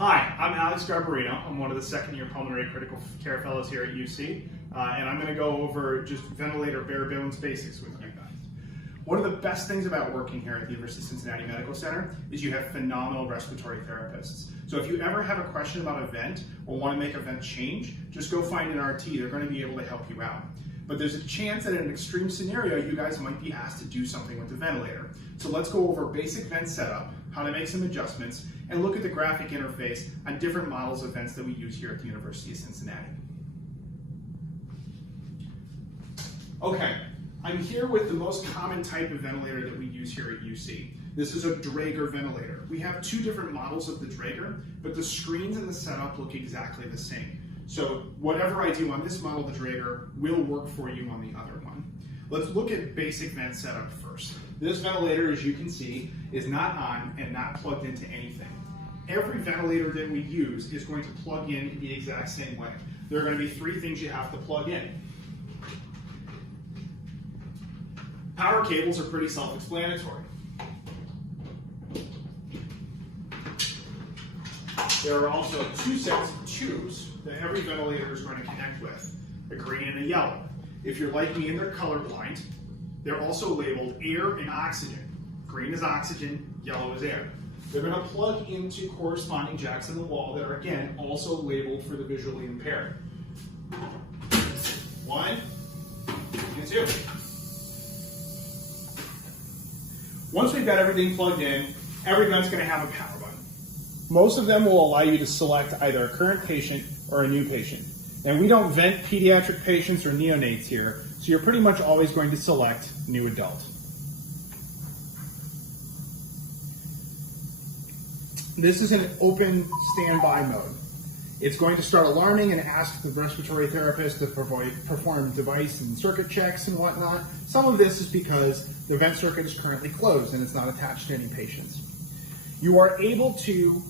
Hi, I'm Alex Garbarino. I'm one of the second-year pulmonary critical care fellows here at UC, and I'm going to go over just ventilator bare bones basics with you guys. One of the best things about working here at the University of Cincinnati Medical Center is you have phenomenal respiratory therapists. So if you ever have a question about a vent or want to make a vent change, just go find an RT. They're going to be able to help you out. But there's a chance that in an extreme scenario, you guys might be asked to do something with the ventilator. So let's go over basic vent setup, how to make some adjustments, and look at the graphic interface on different models of vents that we use here at the University of Cincinnati. Okay, I'm here with the most common type of ventilator that we use here at UC. This is a Draeger ventilator. We have two different models of the Draeger, but the screens and the setup look exactly the same. So whatever I do on this model of the Draeger will work for you on the other one. Let's look at basic vent setup first. This ventilator, as you can see, is not on and not plugged into anything. Every ventilator that we use is going to plug in the exact same way. There are going to be three things you have to plug in. Power cables are pretty self-explanatory. There are also two sets of tubes that every ventilator is going to connect with, a green and a yellow. If you're like me and they're colorblind, they're also labeled air and oxygen. Green is oxygen, yellow is air. They're going to plug into corresponding jacks in the wall that are, again, also labeled for the visually impaired. 1 and 2. Once we've got everything plugged in, every vent's going to have a power button. Most of them will allow you to select either a current patient or a new patient. And we don't vent pediatric patients or neonates here, so you're pretty much always going to select new adult. This is an open standby mode. It's going to start alarming and ask the respiratory therapist to perform device and circuit checks and whatnot. Some of this is because the vent circuit is currently closed and it's not attached to any patients. You are able to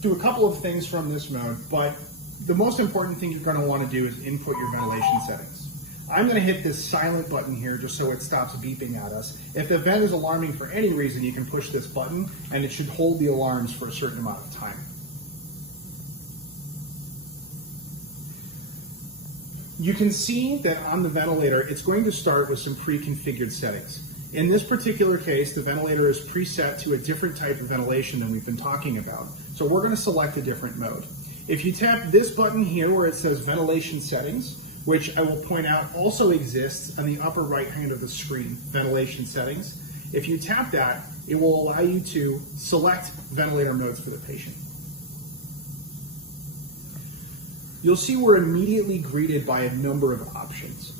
do a couple of things from this mode, but the most important thing you're going to want to do is input your ventilation settings. I'm going to hit this silent button here just so it stops beeping at us. If the vent is alarming for any reason, you can push this button and it should hold the alarms for a certain amount of time. You can see that on the ventilator, it's going to start with some pre-configured settings. In this particular case, the ventilator is preset to a different type of ventilation than we've been talking about. So we're going to select a different mode. If you tap this button here where it says ventilation settings, which I will point out also exists on the upper right hand of the screen, ventilation settings. If you tap that, it will allow you to select ventilator modes for the patient. You'll see we're immediately greeted by a number of options.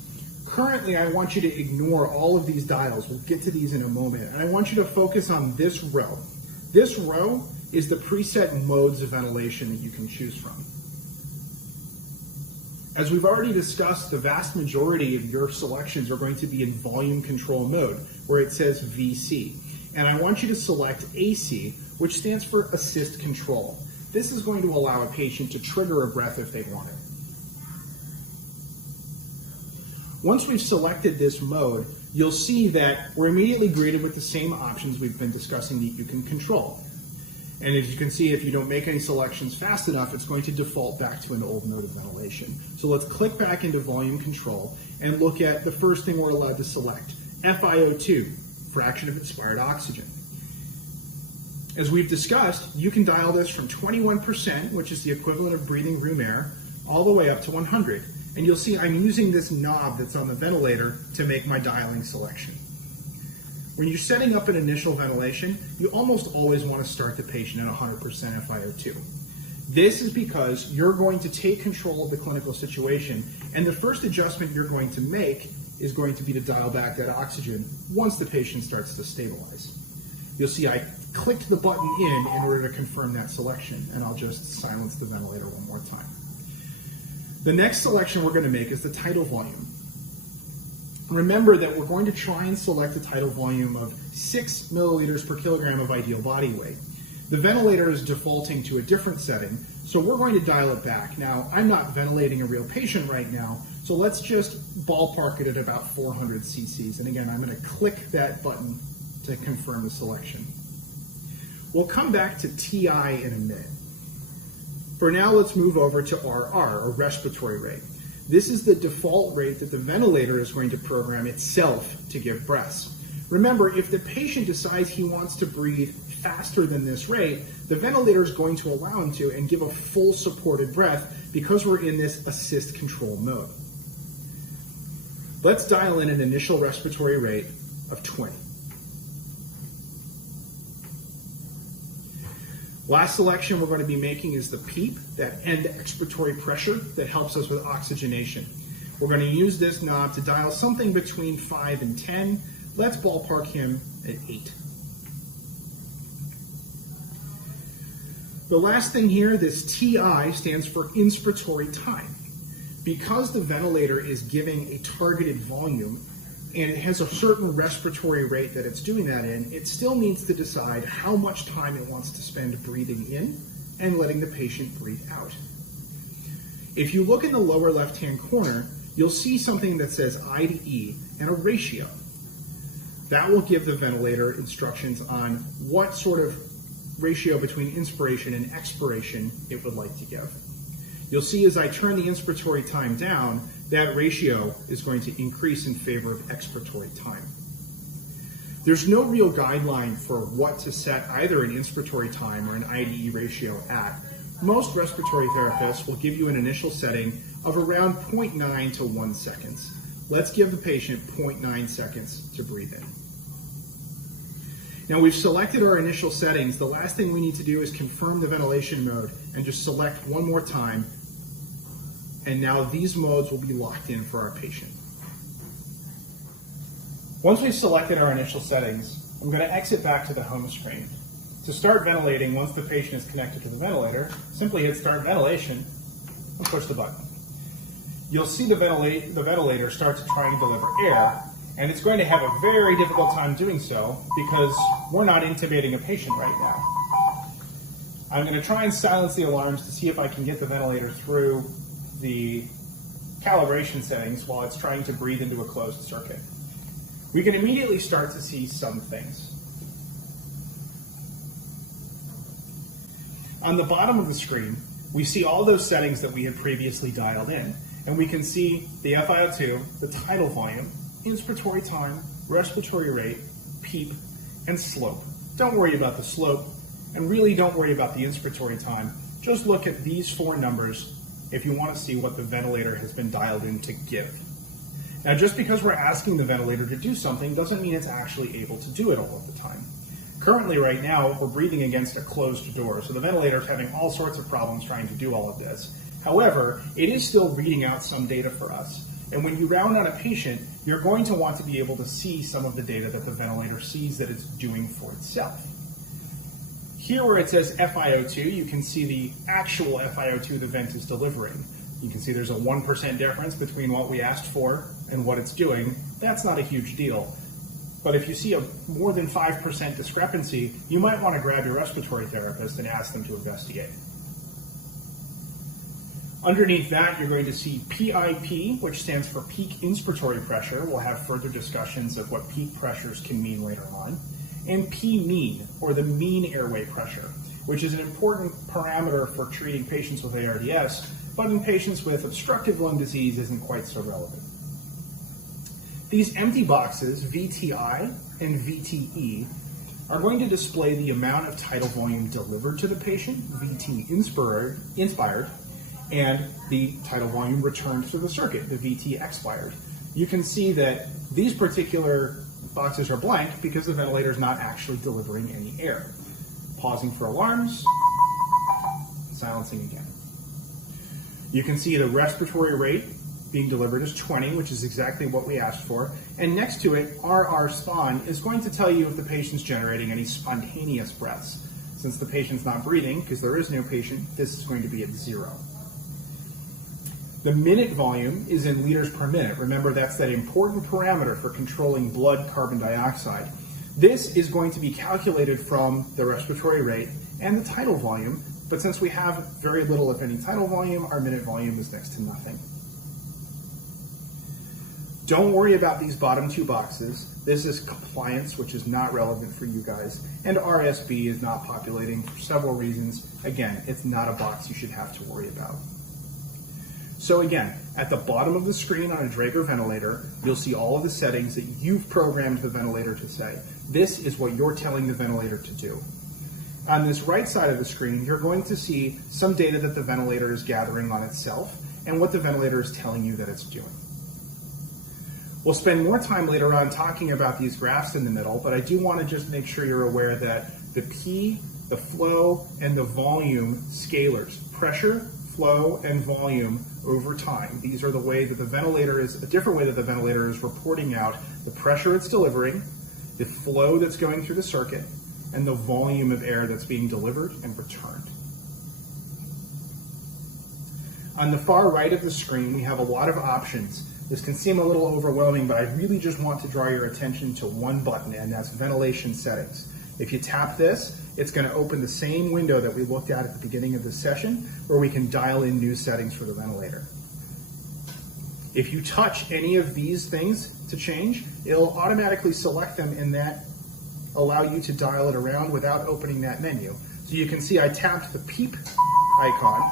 Currently, I want you to ignore all of these dials. We'll get to these in a moment. And I want you to focus on this row. This row is the preset modes of ventilation that you can choose from. As we've already discussed, the vast majority of your selections are going to be in volume control mode, where it says VC. And I want you to select AC, which stands for assist control. This is going to allow a patient to trigger a breath if they want it. Once we've selected this mode, you'll see that we're immediately greeted with the same options we've been discussing that you can control. And as you can see, if you don't make any selections fast enough, it's going to default back to an old mode of ventilation. So let's click back into volume control and look at the first thing we're allowed to select, FiO2, fraction of inspired oxygen. As we've discussed, you can dial this from 21%, which is the equivalent of breathing room air, all the way up to 100. And you'll see I'm using this knob that's on the ventilator to make my dialing selection. When you're setting up an initial ventilation, you almost always want to start the patient at 100% FiO2. This is because you're going to take control of the clinical situation, and the first adjustment you're going to make is going to be to dial back that oxygen once the patient starts to stabilize. You'll see I clicked the button in order to confirm that selection, and I'll just silence the ventilator one more time. The next selection we're going to make is the tidal volume. Remember that we're going to try and select a tidal volume of 6 milliliters per kilogram of ideal body weight. The ventilator is defaulting to a different setting, so we're going to dial it back. Now, I'm not ventilating a real patient right now, so let's just ballpark it at about 400 cc's. And again, I'm going to click that button to confirm the selection. We'll come back to TI in a minute. For now, let's move over to RR, or respiratory rate. This is the default rate that the ventilator is going to program itself to give breaths. Remember, if the patient decides he wants to breathe faster than this rate, the ventilator is going to allow him to and give a full supported breath because we're in this assist control mode. Let's dial in an initial respiratory rate of 20. Last selection we're going to be making is the PEEP, that end expiratory pressure that helps us with oxygenation. We're going to use this knob to dial something between 5 and 10. Let's ballpark him at 8. The last thing here, this TI stands for inspiratory time. Because the ventilator is giving a targeted volume and it has a certain respiratory rate that it's doing that in, it still needs to decide how much time it wants to spend breathing in and letting the patient breathe out. If you look in the lower left-hand corner, you'll see something that says I to E and a ratio. That will give the ventilator instructions on what sort of ratio between inspiration and expiration it would like to give. You'll see as I turn the inspiratory time down, that ratio is going to increase in favor of expiratory time. There's no real guideline for what to set either an inspiratory time or an IDE ratio at. Most respiratory therapists will give you an initial setting of around 0.9 to 1 seconds. Let's give the patient 0.9 seconds to breathe in. Now we've selected our initial settings. The last thing we need to do is confirm the ventilation mode and just select one more time. And now these modes will be locked in for our patient. Once we've selected our initial settings, I'm going to exit back to the home screen. To start ventilating, once the patient is connected to the ventilator, simply hit start ventilation and push the button. You'll see the ventilator start to try and deliver air, and it's going to have a very difficult time doing so because we're not intubating a patient right now. I'm going to try and silence the alarms to see if I can get the ventilator through the calibration settings while it's trying to breathe into a closed circuit. We can immediately start to see some things. On the bottom of the screen, we see all those settings that we had previously dialed in, and we can see the FiO2, the tidal volume, inspiratory time, respiratory rate, PEEP, and slope. Don't worry about the slope, and really don't worry about the inspiratory time. Just look at these 4 numbers if you want to see what the ventilator has been dialed in to give. Now, just because we're asking the ventilator to do something doesn't mean it's actually able to do it all of the time. Currently, right now, we're breathing against a closed door, so the ventilator is having all sorts of problems trying to do all of this. However, it is still reading out some data for us. And when you round on a patient, you're going to want to be able to see some of the data that the ventilator sees that it's doing for itself. Here where it says FiO2, you can see the actual FiO2 the vent is delivering. You can see there's a 1% difference between what we asked for and what it's doing. That's not a huge deal. But if you see a more than 5% discrepancy, you might want to grab your respiratory therapist and ask them to investigate. Underneath that, you're going to see PIP, which stands for peak inspiratory pressure. We'll have further discussions of what peak pressures can mean later on. And P-mean, or the mean airway pressure, which is an important parameter for treating patients with ARDS, but in patients with obstructive lung disease isn't quite so relevant. These empty boxes, VTI and VTE, are going to display the amount of tidal volume delivered to the patient, VT inspired, and the tidal volume returned through the circuit, the VT expired. You can see that these particular boxes are blank because the ventilator is not actually delivering any air. Pausing for alarms, silencing again. You can see the respiratory rate being delivered is 20, which is exactly what we asked for. And next to it, RR spawn is going to tell you if the patient's generating any spontaneous breaths. Since the patient's not breathing, because there is no patient, this is going to be at 0. The minute volume is in liters per minute. Remember, that's that important parameter for controlling blood carbon dioxide. This is going to be calculated from the respiratory rate and the tidal volume, but since we have very little, if any, tidal volume, our minute volume is next to nothing. Don't worry about these bottom 2 boxes. This is compliance, which is not relevant for you guys. And RSB is not populating for several reasons. Again, it's not a box you should have to worry about. So again, at the bottom of the screen on a Draeger ventilator, you'll see all of the settings that you've programmed the ventilator to say. This is what you're telling the ventilator to do. On this right side of the screen, you're going to see some data that the ventilator is gathering on itself and what the ventilator is telling you that it's doing. We'll spend more time later on talking about these graphs in the middle, but I do want to just make sure you're aware that the P, the flow, and the volume scalars, pressure, flow, and volume over time. These are the way that the ventilator is, a different way that the ventilator is reporting out the pressure it's delivering, the flow that's going through the circuit, and the volume of air that's being delivered and returned. On the far right of the screen, we have a lot of options. This can seem a little overwhelming, but I really just want to draw your attention to one button, and that's ventilation settings. If you tap this, it's going to open the same window that we looked at the beginning of the session, where we can dial in new settings for the ventilator. If you touch any of these things to change, it'll automatically select them and that allow you to dial it around without opening that menu. So you can see I tapped the PEEP icon,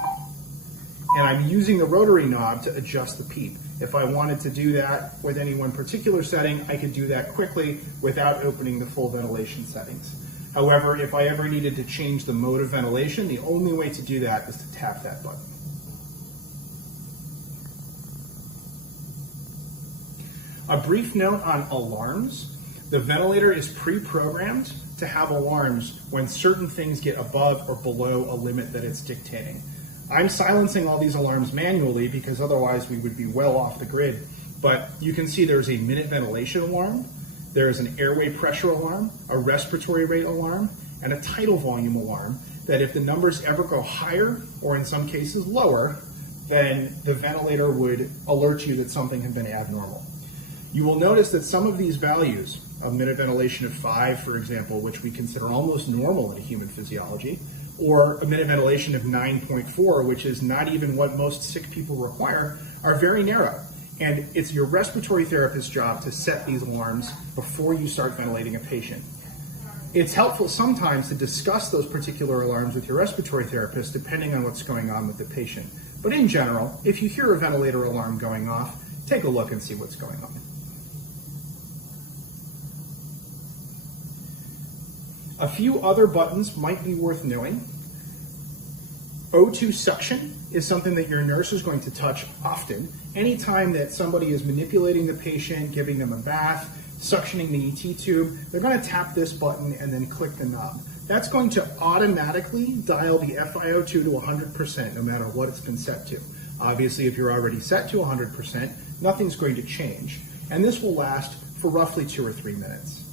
and I'm using the rotary knob to adjust the PEEP. If I wanted to do that with any one particular setting, I could do that quickly without opening the full ventilation settings. However, if I ever needed to change the mode of ventilation, the only way to do that is to tap that button. A brief note on alarms. The ventilator is pre-programmed to have alarms when certain things get above or below a limit that it's dictating. I'm silencing all these alarms manually because otherwise we would be well off the grid. But you can see there's a minute ventilation alarm, there's an airway pressure alarm, a respiratory rate alarm, and a tidal volume alarm that if the numbers ever go higher, or in some cases lower, then the ventilator would alert you that something had been abnormal. You will notice that some of these values, a minute ventilation of 5, for example, which we consider almost normal in human physiology, or a minute ventilation of 9.4, which is not even what most sick people require, are very narrow. And it's your respiratory therapist's job to set these alarms before you start ventilating a patient. It's helpful sometimes to discuss those particular alarms with your respiratory therapist depending on what's going on with the patient. But in general, if you hear a ventilator alarm going off, take a look and see what's going on. A few other buttons might be worth knowing. O2 suction is something that your nurse is going to touch often. Anytime that somebody is manipulating the patient, giving them a bath, suctioning the ET tube, they're going to tap this button and then click the knob. That's going to automatically dial the FiO2 to 100% no matter what it's been set to. Obviously, if you're already set to 100%, nothing's going to change. And this will last for roughly 2 or 3 minutes.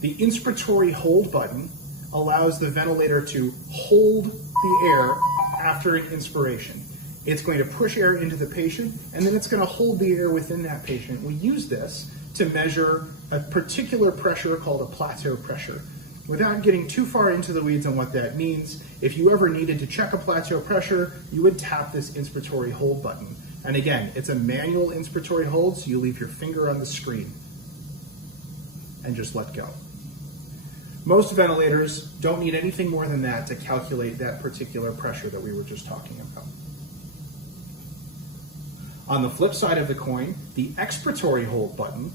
The inspiratory hold button allows the ventilator to hold the air after an inspiration. It's going to push air into the patient, and then it's going to hold the air within that patient. We use this to measure a particular pressure called a plateau pressure. Without getting too far into the weeds on what that means, if you ever needed to check a plateau pressure, you would tap this inspiratory hold button. And again, it's a manual inspiratory hold, so you leave your finger on the screen and just let go. Most ventilators don't need anything more than that to calculate that particular pressure that we were just talking about. On the flip side of the coin, the expiratory hold button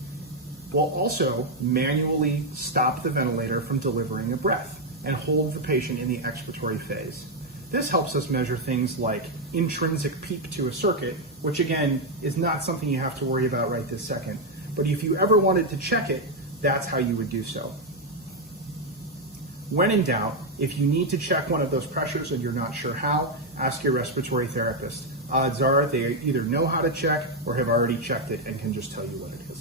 will also manually stop the ventilator from delivering a breath and hold the patient in the expiratory phase. This helps us measure things like intrinsic PEEP to a circuit, which again is not something you have to worry about right this second. But if you ever wanted to check it, that's how you would do so. When in doubt, if you need to check one of those pressures and you're not sure how, ask your respiratory therapist. Odds are they either know how to check or have already checked it and can just tell you what it is.